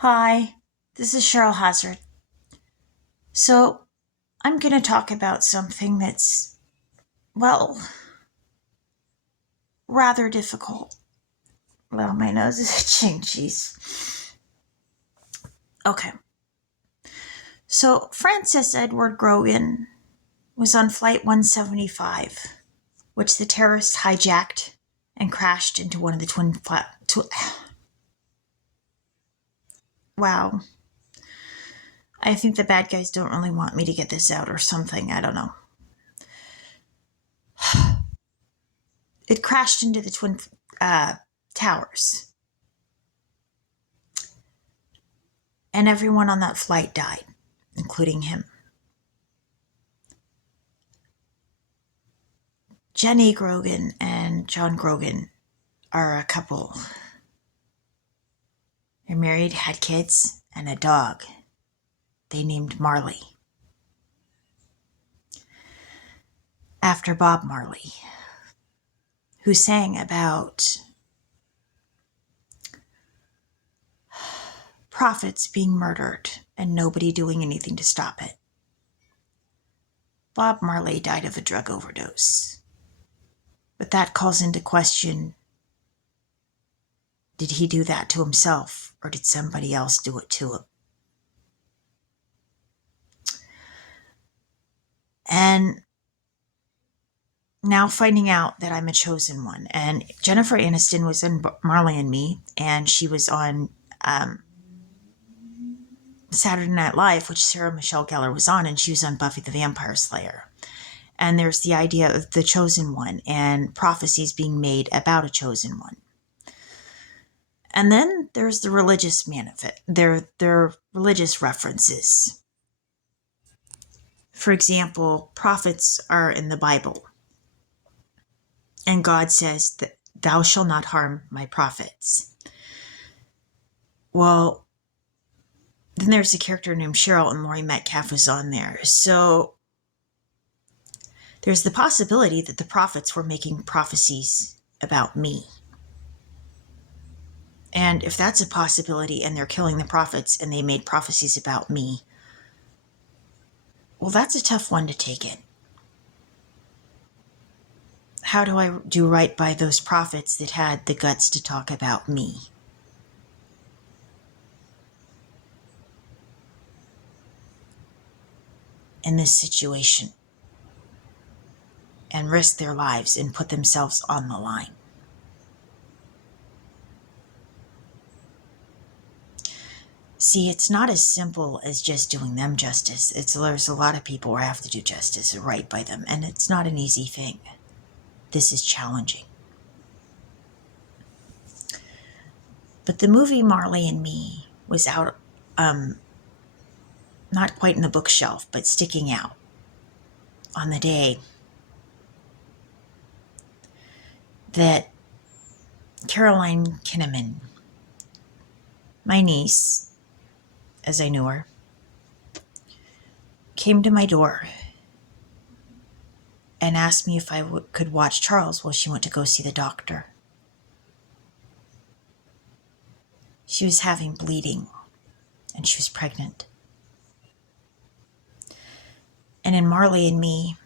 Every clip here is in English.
Hi, this is Cheryl Hazzard. So, I'm going to talk about something that's, well, rather difficult. Well, my nose is itching, jeez. Okay. So, Francis Edward Grogan was on Flight 175, which the terrorists hijacked and crashed into one of the wow. I think the bad guys don't really want me to get this out or something. I don't know. It crashed into the twin towers, and everyone on that flight died, including him. Jenny Grogan and John Grogan are a couple. They're married, had kids, and a dog they named Marley, after Bob Marley, who sang about prophets being murdered and nobody doing anything to stop it. Bob Marley died of a drug overdose. But that calls into question, did he do that to himself or did somebody else do it to him? And now finding out that I'm a chosen one. And Jennifer Aniston was in Marley and Me, and she was on Saturday Night Live, which Sarah Michelle Gellar was on, and she was on Buffy the Vampire Slayer. And there's the idea of the chosen one and prophecies being made about a chosen one. And then there's the religious manifest. They're religious references. For example, prophets are in the Bible. And God says that thou shalt not harm my prophets. Well, then there's a character named Cheryl, and Laurie Metcalf was on there. So there's the possibility that the prophets were making prophecies about me. And if that's a possibility and they're killing the prophets and they made prophecies about me, well, that's a tough one to take in. How do I do right by those prophets that had the guts to talk about me? In this situation and risk their lives and put themselves on the line? See, it's not as simple as just doing them justice. There's a lot of people where I have to do justice and right by them, and it's not an easy thing. This is challenging. But the movie Marley and Me was out, not quite in the bookshelf, but sticking out on the day that Caroline Kinnaman, my niece, as I knew her, came to my door and asked me if I could watch Charles while she went to go see the doctor. She was having bleeding, and she was pregnant. And in Marley and Me,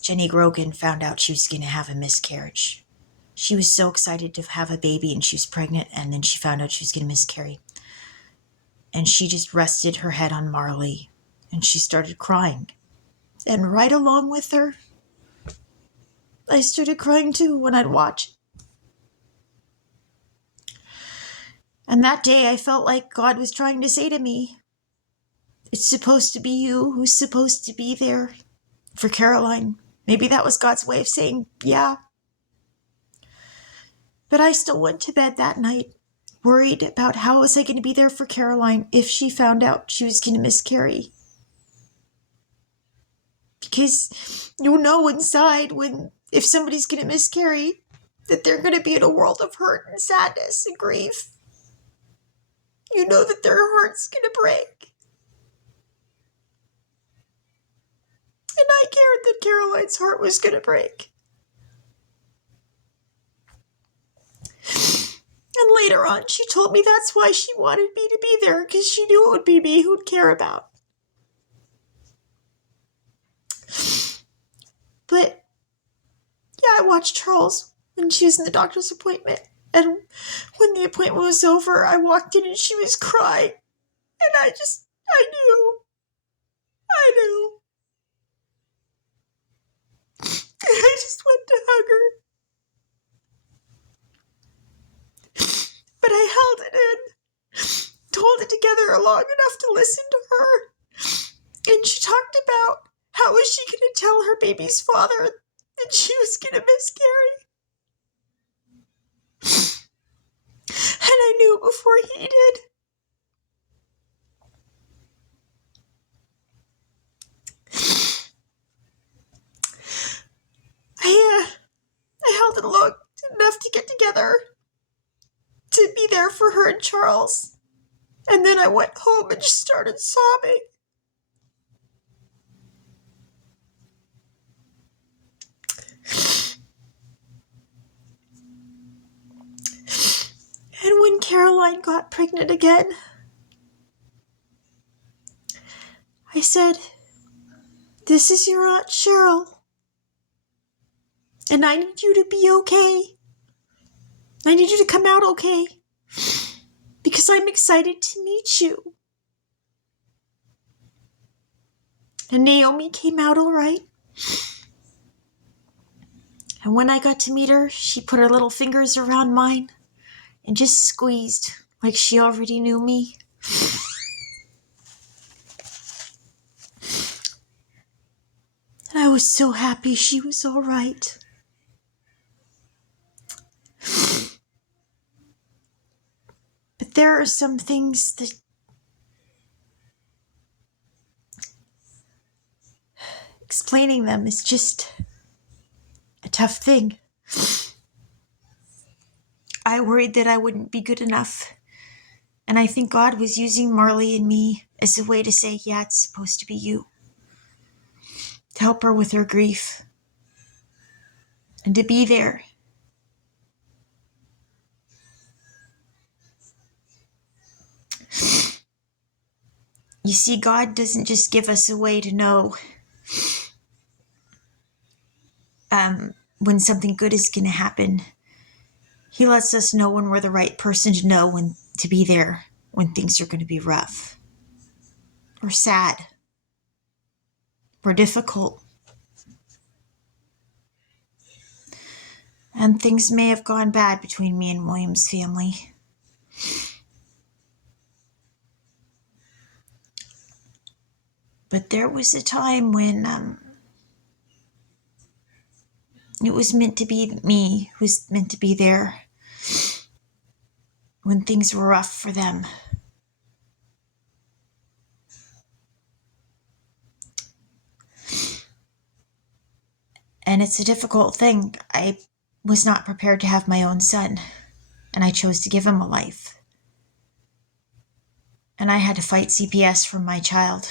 Jenny Grogan found out she was going to have a miscarriage. She was so excited to have a baby, and she was pregnant, and then she found out she was going to miscarry. And she just rested her head on Marley, and she started crying. And right along with her, I started crying too when I'd watch. And that day I felt like God was trying to say to me, it's supposed to be you who's supposed to be there for Caroline. Maybe that was God's way of saying, yeah. But I still went to bed that night, worried about how was I going to be there for Caroline if she found out she was going to miscarry. Because you know inside if somebody's going to miscarry, that they're going to be in a world of hurt and sadness and grief. You know that their heart's going to break. And I cared that Caroline's heart was going to break. And later on, she told me that's why she wanted me to be there, because she knew it would be me who'd care about. But, yeah, I watched Charles when she was in the doctor's appointment. And when the appointment was over, I walked in and she was crying. And I knew. And I just went to hug her. But I held it in, told it together long enough to listen to her. And she talked about how was she going to tell her baby's father that she was going to miscarry. And I knew before he did. I held it long enough to get together to be there for her and Charles. And then I went home and just started sobbing. And when Caroline got pregnant again, I said, "This is your Aunt Cheryl. And I need you to be okay. I need you to come out okay. Because I'm excited to meet you." And Naomi came out all right. And when I got to meet her, she put her little fingers around mine and just squeezed like she already knew me. And I was so happy she was all right. But there are some things that explaining them is just a tough thing. I worried that I wouldn't be good enough. And I think God was using Marley and me as a way to say, yeah, it's supposed to be you. To help her with her grief. And to be there. You see, God doesn't just give us a way to know when something good is going to happen. He lets us know when we're the right person to know when to be there when things are going to be rough or sad or difficult. And things may have gone bad between me and William's family. But there was a time when it was meant to be me who was meant to be there when things were rough for them. And it's a difficult thing. I was not prepared to have my own son, and I chose to give him a life. And I had to fight CPS for my child.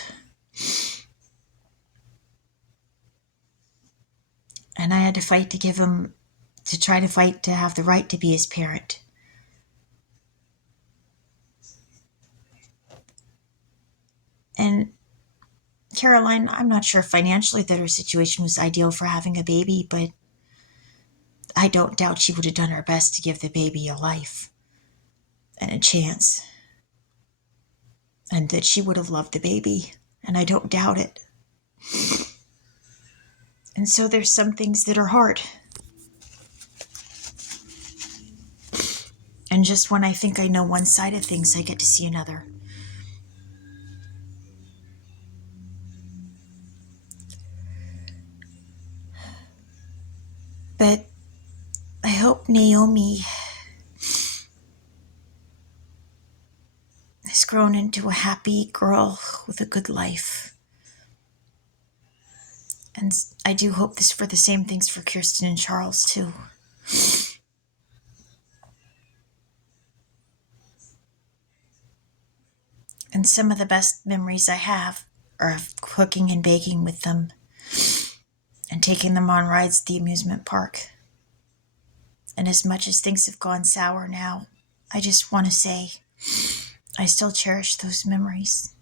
And I had to fight to try to fight to have the right to be his parent. And Caroline, I'm not sure financially that her situation was ideal for having a baby, but I don't doubt she would have done her best to give the baby a life and a chance. And that she would have loved the baby, and I don't doubt it. And so there's some things that are hard. And just when I think I know one side of things, I get to see another. But I hope Naomi has grown into a happy girl with a good life. And I do hope this for the same things for Kirsten and Charles too. And some of the best memories I have are of cooking and baking with them and taking them on rides at the amusement park. And as much as things have gone sour now, I just want to say I still cherish those memories.